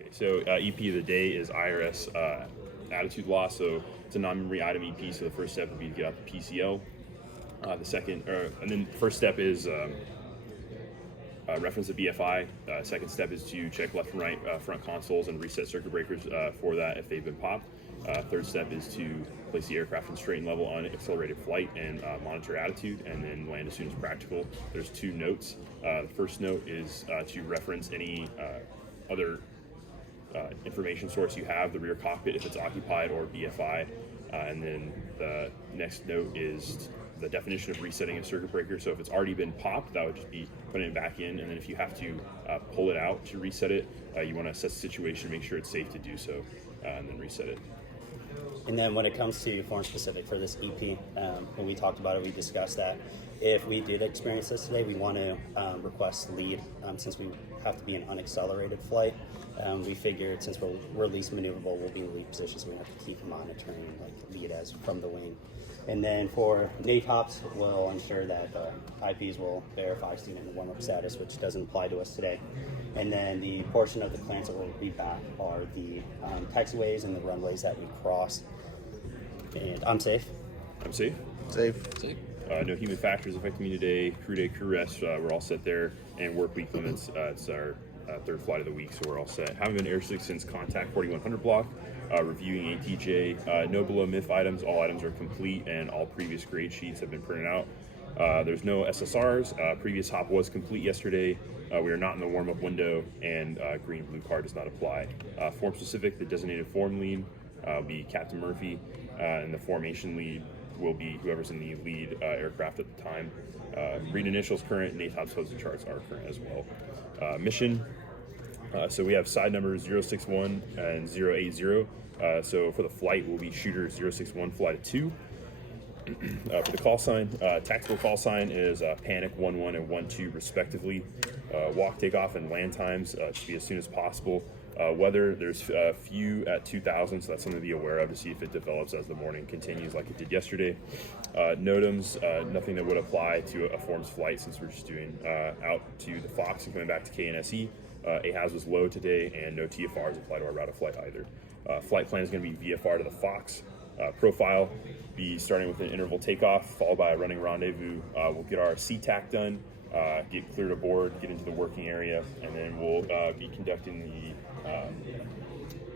Okay, so EP of the day is IRS attitude loss. So it's a non-memory item EP. So the first step would be to get out the PCL. And then the first step is reference the BFI. Second step is to check left and right front consoles and reset circuit breakers for that if they've been popped. Third step is to place the aircraft in straight and level on accelerated flight and monitor attitude, and then land as soon as practical. There's 2 notes. The first note is to reference any other information source you have, the rear cockpit if it's occupied, or BFI. And then the next note is the definition of resetting a circuit breaker. So if it's already been popped, that would just be putting it back in. And then if you have to pull it out to reset it, you want to assess the situation, make sure it's safe to do so, and then reset it. And then when it comes to form specific for this EP, when we talked about it, we discussed that if we did experience this today, we want to request lead since we have to be in unaccelerated flight. We figured since we're least maneuverable, we'll be in lead position, so we have to keep monitoring like lead as from the wing. And then for NATOPS, we'll ensure that IPs will verify student and warm-up status, which doesn't apply to us today. And then the portion of the clearance that will be back are the taxiways and the runways that we cross. And I'm safe. I'm safe. Safe. No human factors affecting me today. Crew day, crew rest, we're all set there. And work week limits, it's our third flight of the week, so we're all set. Haven't been airsick since contact 4100 block. Reviewing ATJ, no below MIF items. All items are complete, and all previous grade sheets have been printed out. There's no SSRs. Previous hop was complete yesterday. We are not in the warm-up window, and green-blue card does not apply. Form specific, the designated form lead will be Captain Murphy, and the formation lead will be whoever's in the lead aircraft at the time. Read initials current, NATOPS posted charts are current as well. Mission. So we have side numbers 061 and 080. So for the flight, we'll be shooter 061 flight of 2. For the call sign, tactical call sign is panic 11 and 12 respectively. Walk, takeoff, and land times should be as soon as possible. Weather, there's a few at 2000, so that's something to be aware of to see if it develops as the morning continues like it did yesterday. NOTAMs, nothing that would apply to a forms flight since we're just doing out to the Fox and coming back to KNSE. AHAZ was low today, and no TFRs apply to our route of flight either. Flight plan is going to be VFR to the Fox. Profile, be starting with an interval takeoff, followed by a running rendezvous. We'll get our CTAC done, get cleared aboard, get into the working area, and then we'll be conducting the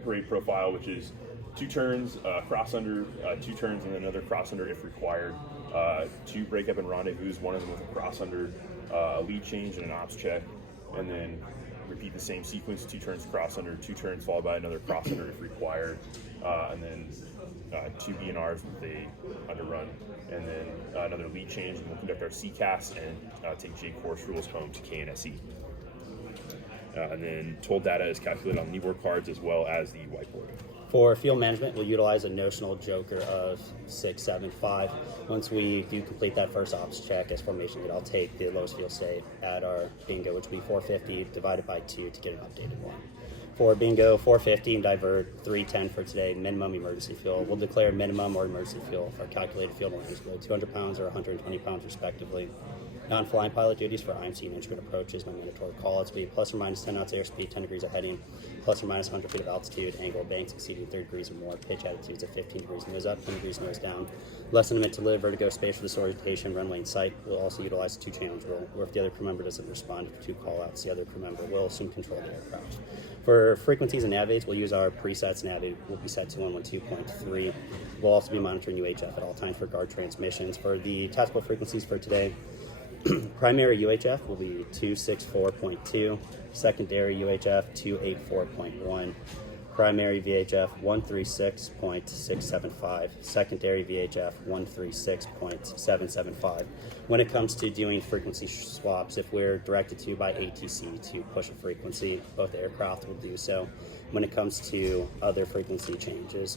parade profile, which is 2 turns, cross under, 2 turns, and another cross under if required. 2 break up and rendezvous, one of them with a cross under, a lead change, and an ops check, and then repeat the same sequence, 2 turns cross under, 2 turns followed by another cross under if required, and then 2 BNRs with a underrun, and then another lead change, and we'll conduct our CCAS and take J course rules home to KNSE. And then toll data is calculated on kneeboard cards as well as the whiteboard. For field management, we'll utilize a notional joker of 675. Once we do complete that first ops check as formation lead, I'll take the lowest fuel state at our bingo, which will be 450 divided by 2 to get an updated one. For bingo, 450 and divert 310 for today, minimum emergency fuel. We'll declare minimum or emergency fuel for calculated field awareness load, 200 pounds or 120 pounds respectively. Non-flying pilot duties for IMC and instrument approaches, my mandatory call-outs will be plus or minus 10 knots airspeed, 10 degrees of heading, plus or minus 100 feet of altitude, angle of banks exceeding 30 degrees or more, pitch attitudes at 15 degrees nose up, 10 degrees nose down. Less than a minute to live, vertigo space for this orientation, runway in sight. We'll also utilize the 2 challenge rule, where if the other crew member doesn't respond to 2 call-outs, the other crew member will assume control of the aircraft. For frequencies and nav aids, we'll use our presets. Nav aid will be set to 112.3. We'll also be monitoring UHF at all times for guard transmissions. For the tactical frequencies for today, primary UHF will be 264.2, secondary UHF 284.1, primary VHF 136.675, secondary VHF 136.775. When it comes to doing frequency swaps, if we're directed to by ATC to push a frequency, both aircraft will do so. When it comes to other frequency changes,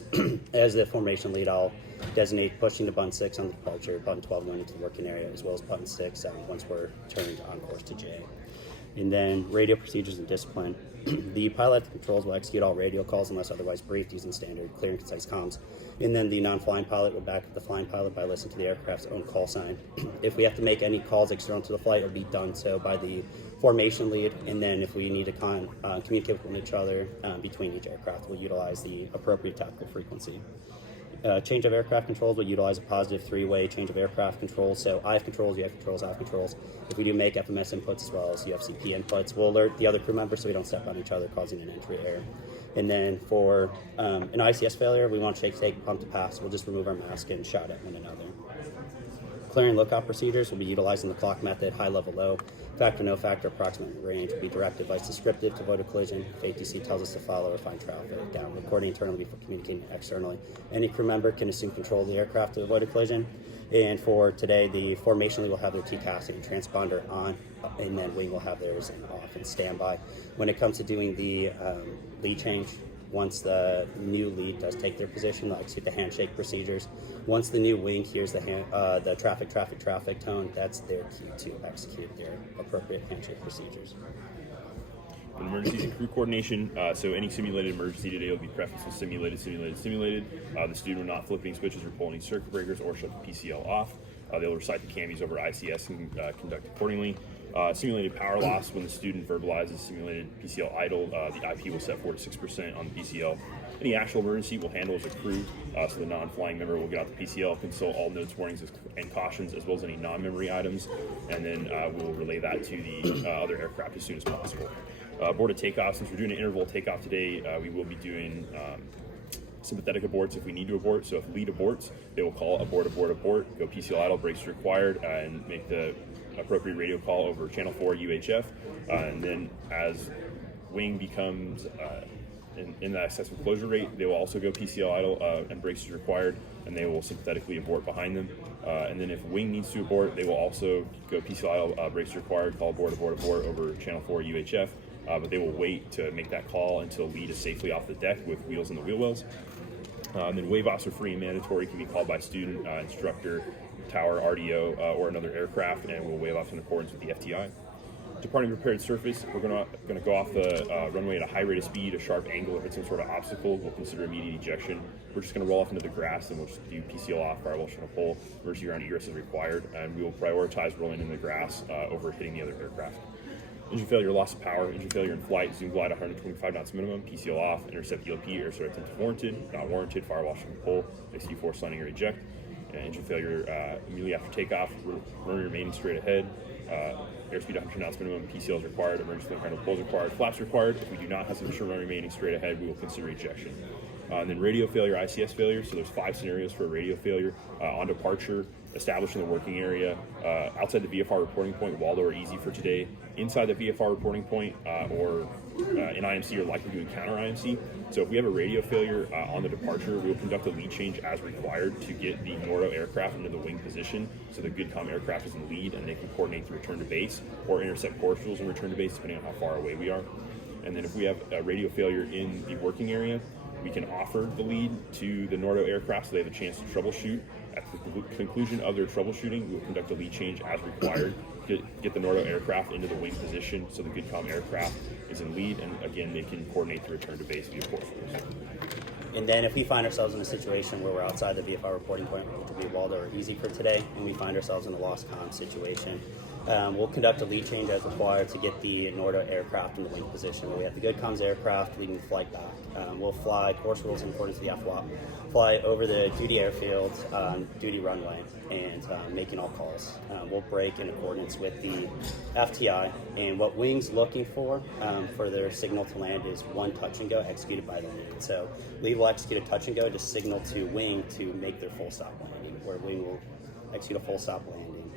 as the formation lead, I'll designate pushing to button 6 on the departure, button 12 going into the working area, as well as button 6 once we're turned on course to J. And then radio procedures and discipline. The pilot at the controls will execute all radio calls unless otherwise briefed using standard, clear, and concise comms. And then the non-flying pilot will back up the flying pilot by listening to the aircraft's own call sign. If we have to make any calls external to the flight, it'll be done so by the formation lead. And then if we need to communicate with each other between each aircraft, we'll utilize the appropriate tactical frequency. Change of aircraft controls will utilize a positive three-way change of aircraft controls. So IF controls, UF controls, IF controls. If we do make FMS inputs as well as UFCP inputs, we'll alert the other crew members so we don't step on each other, causing an entry error. And then for an ICS failure, we want to take pump to pass. We'll just remove our mask and shout at one another. Clearing lookout procedures will be utilizing the clock method, high, level, low. Factor, no factor, approximate range will be direct device descriptive to avoid a collision. If ATC tells us to follow or find traffic, down recording internally before communicating externally. Any crew member can assume control of the aircraft to avoid a collision. And for today, the formation lead will have their TCAS and transponder on, and then wing will have theirs in off and standby. When it comes to doing the lead change, once the new lead does take their position, they'll execute the handshake procedures. Once the new wing hears the traffic tone, that's their cue to execute their appropriate handshake procedures. Emergencies and crew coordination. So any simulated emergency today will be prefaced with simulated. The student will not flip any switches or pull any circuit breakers or shut the PCL off. They'll recite the CAMIs over ICS and conduct accordingly. Simulated power loss, when the student verbalizes simulated PCL idle, the IP will set 4 to 6% on the PCL. Any actual emergency will handle as a crew, so the non-flying member will get out the PCL, consult all notes, warnings, and cautions, as well as any non-memory items, and then we will relay that to the other aircraft as soon as possible. Aboard a takeoff, since we're doing an interval takeoff today, we will be doing sympathetic aborts if we need to abort. So if lead aborts, they will call abort, go PCL idle, brakes required, and make the appropriate radio call over channel 4 UHF. And then as wing becomes in that excessive closure rate, they will also go PCL idle and brakes is required, and they will sympathetically abort behind them. And then if wing needs to abort, they will also go PCL idle, brakes required, call abort over channel 4 UHF. But they will wait to make that call until lead is safely off the deck with wheels in the wheel wells. Then wave offs are free and mandatory, can be called by student, instructor, tower, RDO, or another aircraft, and we'll wave off in accordance with the FTI. Departing prepared surface, we're going to go off the runway at a high rate of speed, a sharp angle, or hit some sort of obstacle. We'll consider immediate ejection. We're just going to roll off into the grass, and we'll just do PCL off, firewall shut a pole, emergency ground egress is required, and we will prioritize rolling in the grass over hitting the other aircraft. Engine failure, loss of power, engine failure in flight, zoom glide 125 knots minimum, PCL off, intercept ELP, air start attempt warranted, not warranted, firewall shut a pole, XC force landing or eject. Engine failure immediately after takeoff, runway remaining straight ahead, airspeed 100 knots minimum, PCL is required, emergency ground poles required, flaps required. If we do not have sufficient runway remaining straight ahead, we will consider ejection. And then radio failure, ICS failure. So there's 5 scenarios for a radio failure. On departure, establishing the working area, outside the VFR reporting point, Waldo or easy for today, inside the VFR reporting point, or in IMC or likely to encounter IMC. So if we have a radio failure on the departure, we will conduct a lead change as required to get the Nordo aircraft into the wing position, so the GoodCom aircraft is in the lead and they can coordinate the return to base or intercept course rules and return to base depending on how far away we are. And then if we have a radio failure in the working area, we can offer the lead to the Nordo aircraft so they have a chance to troubleshoot. At the conclusion of their troubleshooting, we will conduct a lead change as required, get the Nordo aircraft into the wing position so the GoodCom aircraft is in lead, and again, they can coordinate the return to base via course rules. And then if we find ourselves in a situation where we're outside the VFR reporting point, which will be Waldo or easy for today, and we find ourselves in a lost comm situation, we'll conduct a lead change as required to get the Nordo aircraft in the wing position. We have the GoodCom's aircraft leading the flight back. We'll fly course rules in accordance with the FWOP, fly over the duty airfield, duty runway, and making all calls. We'll break in accordance with the FTI, and what wing's looking for their signal to land is one touch and go executed by the lead. So lead will execute a touch and go to signal to wing to make their full stop landing, where wing will execute a full stop landing.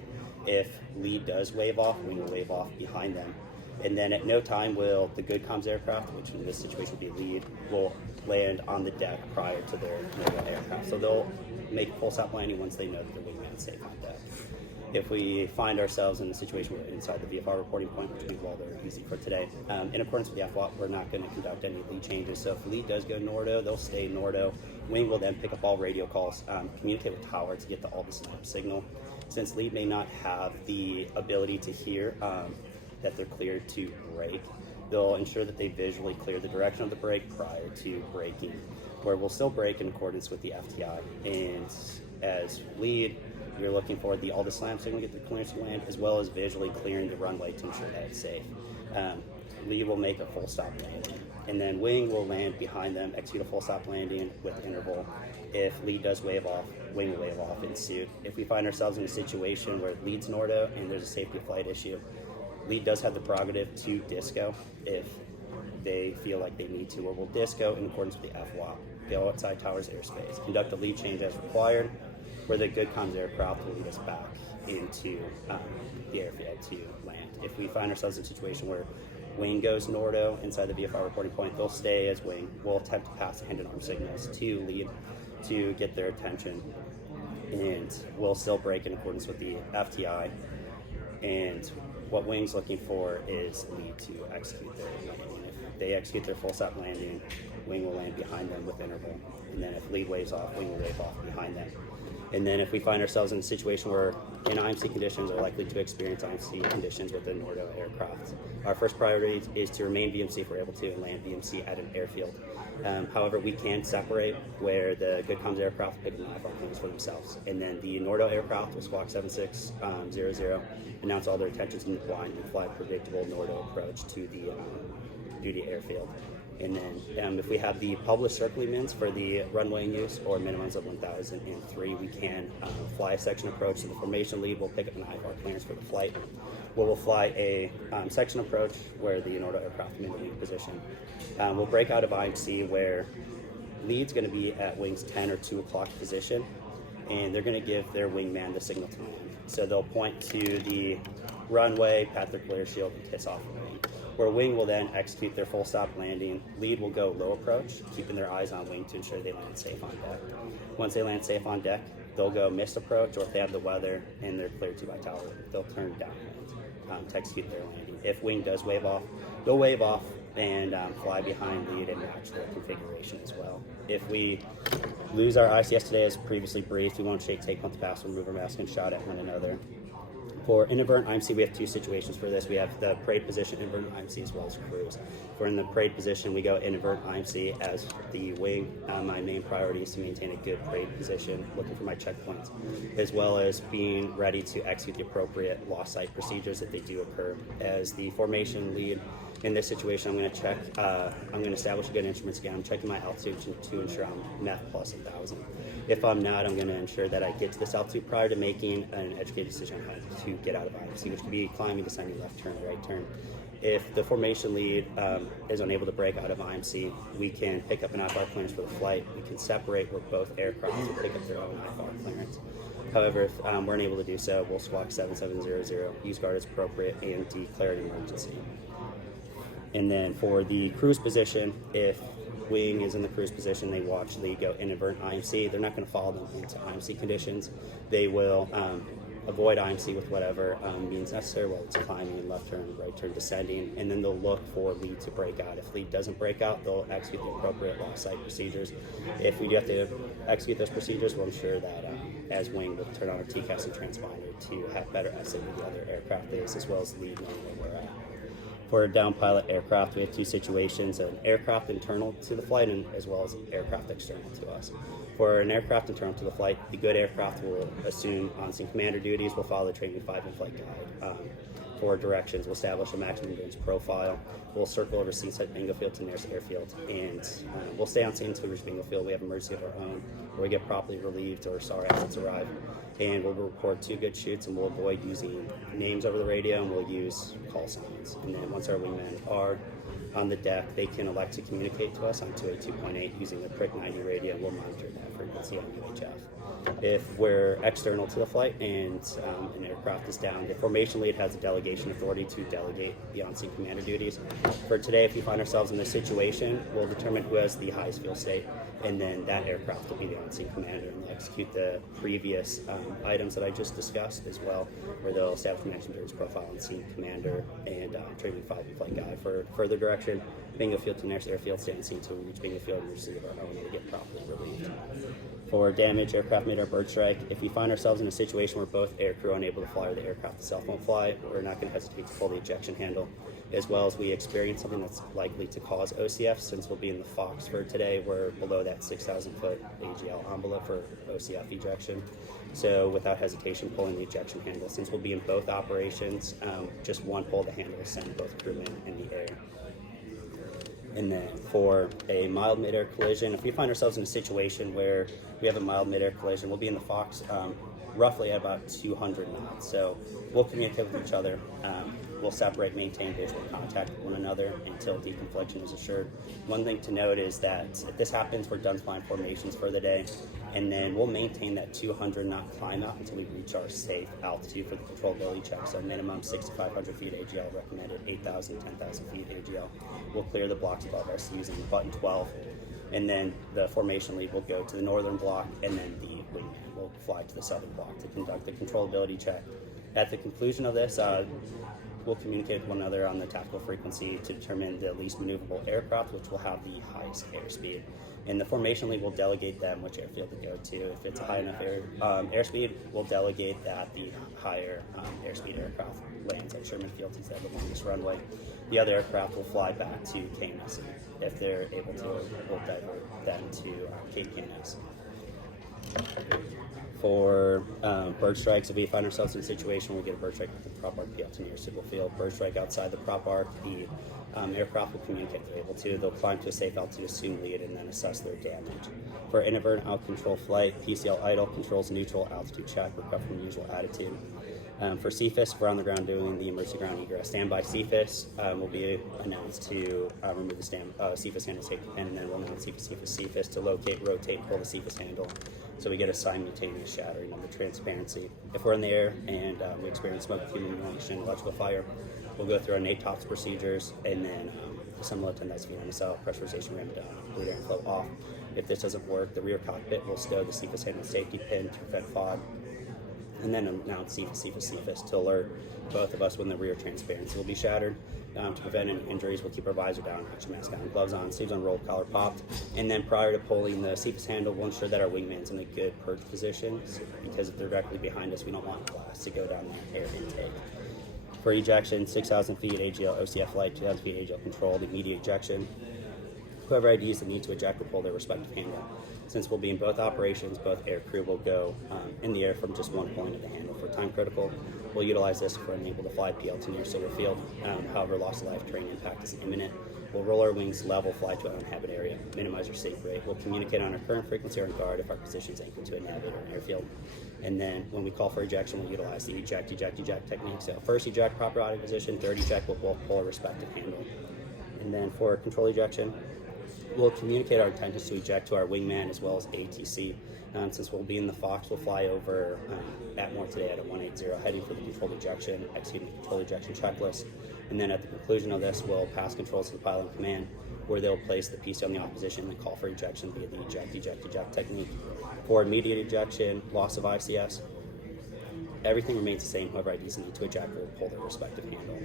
If lead does wave off, wing will wave off behind them. And then at no time will the GoodCom's aircraft, which in this situation would be lead, will land on the deck prior to their Nordo aircraft. So they'll make full stop landing once they know that the wingman is safe on deck. If we find ourselves in a situation where inside the VFR reporting point, which would be Waldo or easy for today, in accordance with the FWOP, we're not going to conduct any lead changes. So if lead does go Nordo, they'll stay Nordo. Wing will then pick up all radio calls, communicate with tower to get the all the snap signal. Since lead may not have the ability to hear that they're cleared to brake. They'll ensure that they visually clear the direction of the brake prior to braking, where we'll still brake in accordance with the FTI. And as lead, you're looking for the all the slam signal to get the clearance to land, as well as visually clearing the runway to ensure that it's safe. Lead will make a full stop landing, and then wing will land behind them, execute a full stop landing with interval. If lead does wave off, wing will wave off in suit. If we find ourselves in a situation where lead's Nordo and there's a safety flight issue, lead does have the prerogative to disco if they feel like they need to, or will disco in accordance with the FWOP, go outside tower's airspace, conduct a lead change as required, where the good comms aircraft will lead us back into the airfield to land. If we find ourselves in a situation where wing goes Nordo inside the VFR reporting point, they'll stay as wing. We'll attempt to pass hand and arm signals to lead to get their attention, and we'll still brake in accordance with the FTI. And what wing's looking for is lead to execute their landing. If they execute their full stop landing, wing will land behind them with interval. And then if lead waves off, wing will wave off behind them. And then if we find ourselves in a situation where in IMC conditions are likely to experience IMC conditions with the Nordo aircraft, our first priority is to remain VMC if we're able to and land VMC at an airfield. However, we can separate where the good comms aircraft pick the IFR planes for themselves. And then the Nordo aircraft will squawk 7600, announce all their intentions in the blind, and fly a predictable Nordo approach to the airfield. And then if we have the published circling mins for the runway use or minimums of 1003, we can fly a section approach. So the formation lead will pick up an IFR clearance for the flight. We'll fly a section approach where the Nordo aircraft is in the lead position. We'll break out of IMC where lead's going to be at wings 10 or 2 o'clock position, and they're going to give their wingman the signal to land. So they'll point to the runway, pat their clear shield, and piss off the wing. Where wing will then execute their full stop landing. Lead will go low approach, keeping their eyes on wing to ensure they land safe on deck. Once they land safe on deck, they'll go missed approach, or if they have the weather and they're cleared to by tower, they'll turn downwind to execute their landing. If wing does wave off, they'll wave off and fly behind lead and match their configuration as well. If we lose our ICS today, as previously briefed, we won't shake, take, pump the pass, remove our mask, and shot at one another. For inadvertent IMC, we have 2 situations for this. We have the parade position, inadvertent IMC, as well as cruise. If we're in the parade position, we go inadvertent IMC as the wing. My main priority is to maintain a good parade position, looking for my checkpoints, as well as being ready to execute the appropriate lost sight procedures if they do occur. As the formation lead, in this situation, I'm going to check, I'm going to establish a good instrument scan. I'm checking my altitude to ensure I'm MEF plus 1,000. If I'm not, I'm going to ensure that I get to this altitude prior to making an educated decision on how to get out of IMC, which could be climbing, descending, left turn, right turn. If the formation lead is unable to break out of IMC, we can pick up an IFR clearance for the flight. We can separate where both aircraft will pick up their own IFR clearance. However, if we're unable to do so, we'll squawk 7700, use guard as appropriate, and declare an emergency. And then for the cruise position, if wing is in the cruise position, they will actually go inadvertent IMC. They're not going to follow them into IMC conditions. They will avoid IMC with whatever means necessary, whether it's climbing, left turn, right turn, descending, and then they'll look for lead to break out. If lead doesn't break out, they'll execute the appropriate lost sight procedures. If we do have to execute those procedures, we'll ensure that as wing, we'll turn on our TCAS and transponder to have better estimate of the other aircraft is, as well as lead knowing where we're at. For a down pilot aircraft, we have 2 situations: an aircraft internal to the flight and as well as aircraft external to us. For an aircraft internal to the flight, the good aircraft will assume on-scene commander duties. We'll follow the training 5 in-flight guide. For directions, we'll establish a maximum endurance profile. We'll circle over Seaside Bingo Field to nearest airfield, and we'll stay on scene until we reach Bingo Field. We have emergency of our own, where we get properly relieved or saw our assets arrive, and we'll report 2 good shoots, and we'll avoid using names over the radio, and we'll use call signs. And then once our wingmen are on the deck, they can elect to communicate to us on 282.8 using the Prick 90 radio, and we'll monitor that frequency on UHF. If we're external to the flight and an aircraft is down, the formation lead has a delegation authority to delegate the on-scene commander duties. For today, if we find ourselves in this situation, we'll determine who has the highest fuel state, and then that aircraft will be the on-scene commander and execute the previous items that I just discussed as well, where they'll establish management duties profile, on-scene commander, and training 5 in-flight guide. For further direction, Bingo Field to nearest airfield, stay on scene until we reach Bingo Field and receive our own and get properly relieved. For damage, aircraft made our bird strike. If we find ourselves in a situation where both air crew are unable to fly or the aircraft itself won't fly, we're not going to hesitate to pull the ejection handle, as well as we experience something that's likely to cause OCF. Since we'll be in the Fox for today, we're below that 6,000 foot AGL envelope for OCF ejection. So without hesitation, pulling the ejection handle. Since we'll be in both operations, just one pull of the handle will send both crewmen in the air. And then for a mild mid-air collision, if we find ourselves in a situation where we have a mild mid-air collision, we'll be in the Fox roughly at about 200 knots. So we'll communicate with each other. We'll separate, maintain visual contact with one another until deconfliction is assured. One thing to note is that if this happens, we're done flying formations for the day, and then we'll maintain that 200 knot climb out until we reach our safe altitude for the controllability check. So minimum 6,500 feet AGL, recommended 8,000, 10,000 feet AGL. We'll clear the blocks above us using button 12, and then the formation lead will go to the northern block, and then the wingman will fly to the southern block to conduct the controllability check. At the conclusion of this, we'll communicate with one another on the tactical frequency to determine the least maneuverable aircraft, which will have the highest airspeed. And the formation lead will delegate them which airfield to go to. If it's a high enough airspeed, we'll delegate that the higher airspeed aircraft lands at Sherman Field instead of the longest runway. The other aircraft will fly back to Canis. If they're able to, we'll divert them to Cape Canis. For bird strikes, if we find ourselves in a situation where we get a bird strike with the prop arc PL to near suitable field, bird strike outside the prop arc, the aircraft will communicate they're able to. They'll climb to a safe altitude, assume lead, and then assess their damage. For inadvertent out control flight, PCL idle, controls neutral, altitude check, recover from usual attitude. For CFIS, we're on the ground doing the emergency ground egress. Standby CFIS will be announced to remove the CFIS handle safety pin, and then we'll announce CFIS to locate, rotate, pull the CFIS handle. So we get a simultaneous shattering of the transparency. If we're in the air and we experience smoke accumulation, electrical fire, we'll go through our NATOPS procedures, and then similar to nice VNSL, pressurization ramp down, bleed air and flow off. If this doesn't work, the rear cockpit will stow the CFIS handle safety pin to prevent fog, and then announce CFIS to alert both of us when the rear transparency will be shattered. To prevent any injuries, we'll keep our visor down, action mask on, gloves on, sleeves unrolled, collar popped, and then prior to pulling the CFIS handle, we'll ensure that our wingman's in a good perch position, because if they're directly behind us, we don't want blast to go down the air intake. For ejection, 6,000 feet AGL OCF flight, 2,000 feet AGL controlled, immediate ejection. Whoever IDs the need to eject will pull their respective handle. Since we'll be in both operations, both air crew will go in the air from just one point of the handle. For time critical, we'll utilize this if we're unable to fly PL to near Silver Field. However, loss of life terrain impact is imminent. We'll roll our wings level, fly to an uninhabited area, minimize our safe rate. We'll communicate on our current frequency or in guard if our position is anchored to an inhabited airfield. And then when we call for ejection, we'll utilize the eject technique. So first eject, proper body position, third eject, we'll both pull a respective handle. And then for control ejection, we'll communicate our intentions to eject to our wingman as well as ATC. Since we'll be in the Fox, we'll fly over Atmore today at a 180, heading for the controlled ejection, executing the controlled ejection checklist. And then at the conclusion of this, we'll pass controls to the pilot in command, where they'll place the PC on the opposition and call for ejection via the eject technique. For immediate ejection, loss of ICS, everything remains the same. Whoever IDs need to eject will pull their respective handle.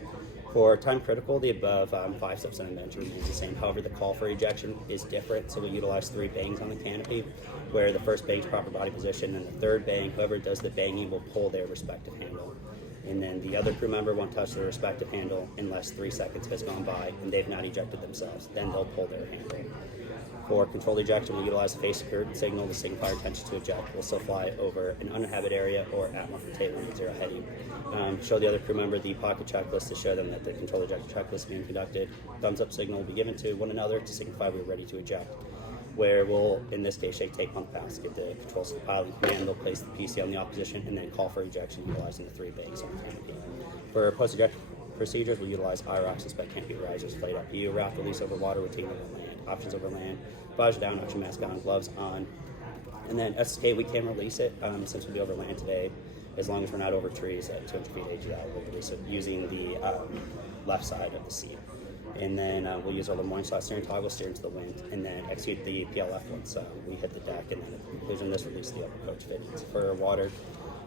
For time critical, the above 5 steps I mentioned remains the same. However, the call for ejection is different, so we utilize 3 bangs on the canopy, where the first bang is proper body position, and the third bang, whoever does the banging will pull their respective handle. And then the other crew member won't touch their respective handle unless 3 seconds has gone by and they've not ejected themselves. Then they'll pull their handle. For controlled ejection, we'll utilize the face signal to signify our intention to eject. We'll still fly over an uninhabited area or Atmore for Taylor 0 heading. Show the other crew member the pocket checklist to show them that the controlled ejection checklist is being conducted. Thumbs up signal will be given to one another to signify we're ready to eject, where we'll, in this case, shake tape on the pass, get the controls to the pilot in command. They'll place the PC on the opposition and then call for ejection utilizing the 3 bangs on the canopy. For post-ejection procedures, we'll utilize IROC, suspect canopy risers, flight up PU, raft release over water, routine over land, options over land, visor down, oxygen mask on, gloves on. And then SSK, we can release it since we'll be over land today, as long as we're not over trees at 200 feet AGL. We'll release it using the left side of the seat. And then we'll use our Lemoyne slot steering toggle, steering to the wind, and then execute the PLF once we hit the deck, and then at the conclusion of this, release the upper coach fittings. For water,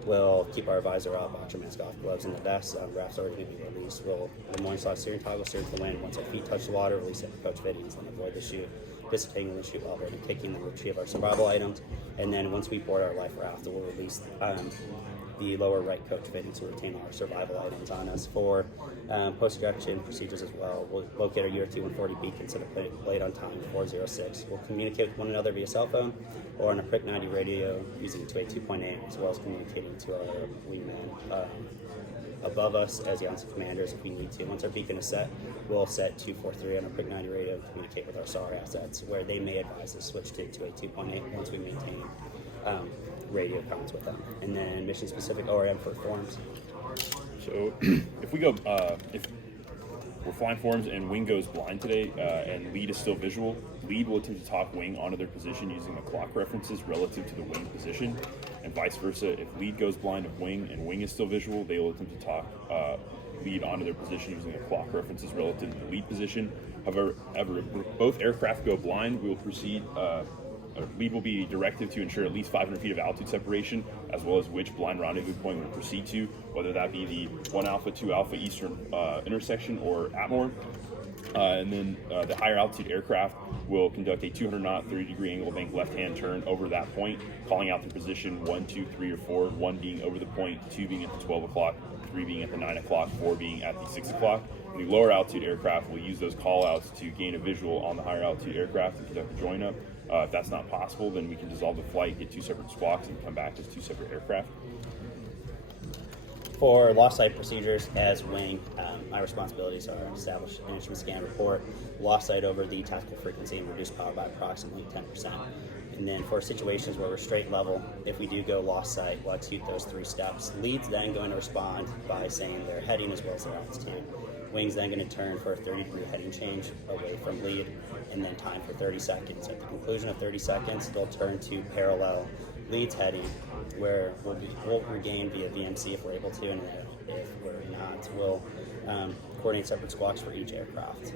we'll keep our visor up, oxygen mask off, gloves in the vest, raft's already going to be released. We'll Lemoyne slot steering toggle, steering to the wind. Once our feet touch the water, release the upper coach fittings, then avoid the chute. dissipating the chute while we're kicking them to retrieve our survival items. And then once we board our life raft, we'll release the lower right coach fitting to retain all our survival items on us. For post-ejection procedures as well, we'll locate our UR-T-140 beacon, set a blade on time 406. We'll communicate with one another via cell phone or on a Prick 90 radio using 282.8, as well as communicating to our wingman above us as the on-set commanders if we need to. Once our beacon is set, we'll set 243 on our Prick 90 radio and communicate with our SAR assets, where they may advise us to switch to 282.8 once we maintain radio comms with them. And then mission-specific ORM for forms. So if we go, if we're flying forms and wing goes blind today and lead is still visual, lead will attempt to talk wing onto their position using the clock references relative to the wing position, and vice versa. If lead goes blind of wing and wing is still visual, they will attempt to talk lead onto their position using the clock references relative to the lead position. However, if both aircraft go blind, we will proceed. Lead will be directed to ensure at least 500 feet of altitude separation, as well as which blind rendezvous point we proceed to, whether that be the 1 Alpha, 2 Alpha eastern intersection or Atmore. And then the higher altitude aircraft will conduct a 200 knot, 30-degree angle bank left-hand turn over that point, calling out the position 1, 2, 3, or 4, 1 being over the point, 2 being at the 12 o'clock, 3 being at the 9 o'clock, 4 being at the 6 o'clock. The lower altitude aircraft will use those call-outs to gain a visual on the higher altitude aircraft and conduct a join-up. If that's not possible, then we can dissolve the flight, get 2 separate squawks, and come back as 2 separate aircraft. For lost sight procedures as wing, my responsibilities are establish an instrument scan report, lost sight over the tactical frequency, and reduce power by approximately 10%. And then for situations where we're straight level, if we do go lost sight, we'll execute those 3 steps. Lead's then going to respond by saying their heading as well as their altitude. Wing's then going to turn for a 30-degree heading change away from lead, and then time for 30 seconds. At the conclusion of 30 seconds, they'll turn to parallel lead's heading, where we'll regain via VMC if we're able to, and if we're not, we'll coordinate separate squawks for each aircraft.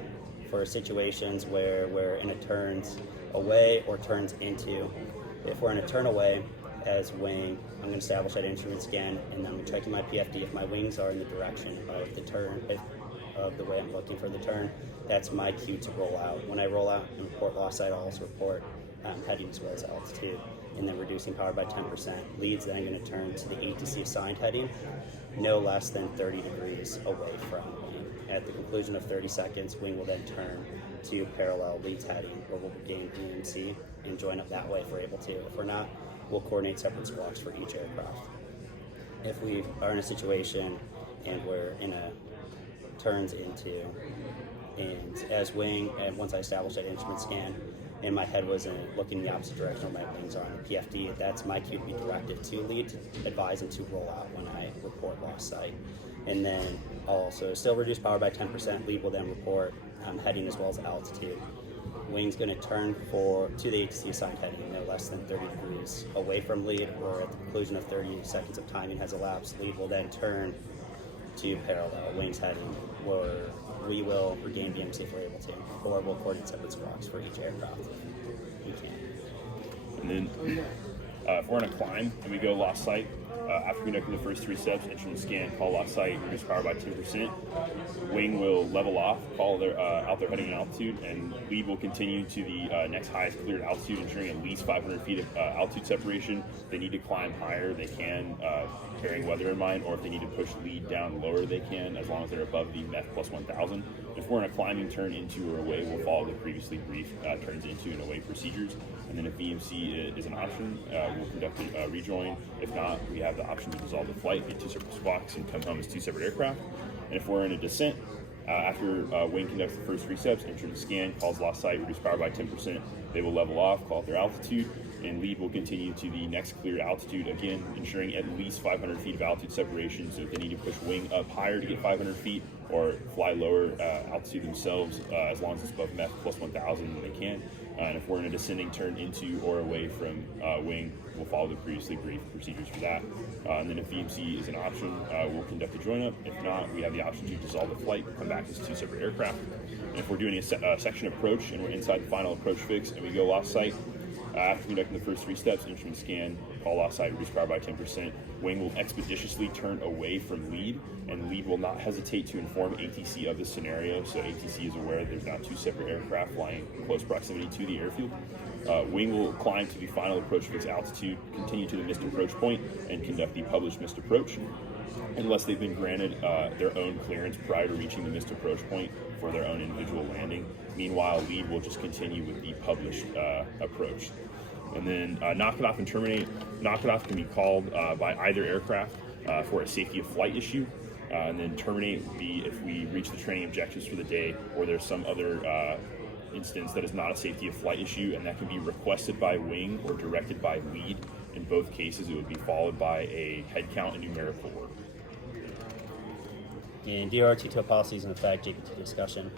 For situations where we're in a turns away or turns into, if we're in a turn away as wing, I'm going to establish that instrument scan, and then I'm checking my PFD. If my wings are in the direction of the turn, of the way I'm looking for the turn, that's my cue to roll out. When I roll out and report lost sight, I'll also report heading as well as altitude, and then reducing power by 10%. Lead's then going to turn to the ATC assigned heading, no less than 30 degrees away from wing. At the conclusion of 30 seconds, wing will then turn to parallel lead's heading, where we'll regain VMC and join up that way if we're able to. If we're not, we'll coordinate separate squawks for each aircraft. If we are in a situation and we're in a turns into, and as wing, and once I establish that instrument scan and my head was looking in the opposite direction where my wings are on the PFD, that's my cue to be directed to lead to advise and to roll out when I report lost sight. And then I'll also still reduce power by 10%. Lead will then report heading as well as altitude. Wing's going to turn to the ATC assigned heading, no less than 30 degrees away from lead, or at the conclusion of 30 seconds of timing has elapsed, lead will then turn to parallel wings heading, where we will regain VMC if we're able to, or we'll coordinate separate squawks for each aircraft if we can. And then if we're on a climb and we go lost sight, after conducting the first 3 steps, instrument scan, call lost sight, reduce power by 10%, wing will level off, call out their heading and altitude, and lead will continue to the next highest cleared altitude, ensuring at least 500 feet of altitude separation. If they need to climb higher, they can, bearing weather in mind, or if they need to push lead down lower, they can, as long as they're above the MEF plus 1000. If we're in a climbing turn into or away, we'll follow the previously brief turns into and away procedures. And then if VMC is an option, we'll conduct a rejoin. If not, we have the option to dissolve the flight, get 2 separate squawks, and come home as 2 separate aircraft. And if we're in a descent, after wing conducts the first 3 steps, instrument scan, calls lost sight, reduce power by 10%, they will level off, call out their altitude, and lead will continue to the next cleared altitude, again, ensuring at least 500 feet of altitude separation. So if they need to push wing up higher to get 500 feet or fly lower altitude themselves, as long as it's above MEF plus 1000, they can. And if we're in a descending turn into or away from wing, we'll follow the previously briefed procedures for that. And then if VMC is an option, we'll conduct a join-up. If not, we have the option to dissolve the flight, come back as 2 separate aircraft. And if we're doing a section approach and we're inside the final approach fix and we go lost sight, After conducting the first 3 steps, instrument scan, call off site, reduce power by 10%, wing will expeditiously turn away from lead, and lead will not hesitate to inform ATC of the scenario, so ATC is aware that there's now 2 separate aircraft flying in close proximity to the airfield. Wing will climb to the final approach fix altitude, continue to the missed approach point, and conduct the published missed approach, unless they've been granted their own clearance prior to reaching the missed approach point for their own individual landing. Meanwhile, lead will just continue with the published approach. And then knock it off and terminate. Knock it off can be called by either aircraft for a safety of flight issue. And then terminate would be if we reach the training objectives for the day, or there's some other instance that is not a safety of flight issue, and that can be requested by wing or directed by lead. In both cases, it would be followed by a head count and numerical order. And DRT2 policies in effect, GPT discussion.